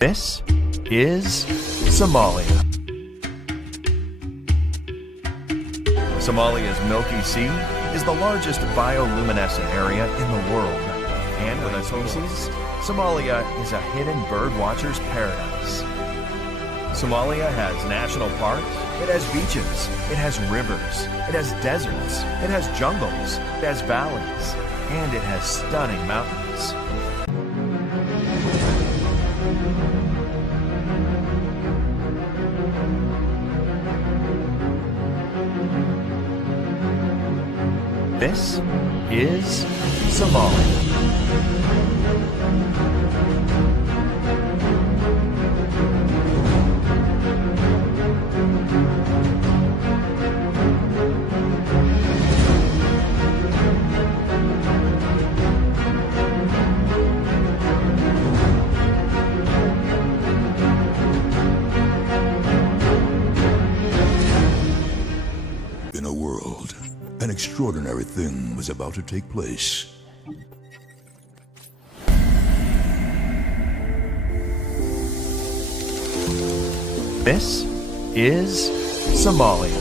This is Somalia. Somalia's Milky Sea is the largest bioluminescent area in the world. And with its species, Somalia is a hidden bird watcher's paradise. Somalia has national parks, it has beaches, it has rivers, it has deserts, it has jungles, it has valleys, and it has stunning mountains. This is Somalia. In a world, an extraordinary thing was about to take place. This is Somalia.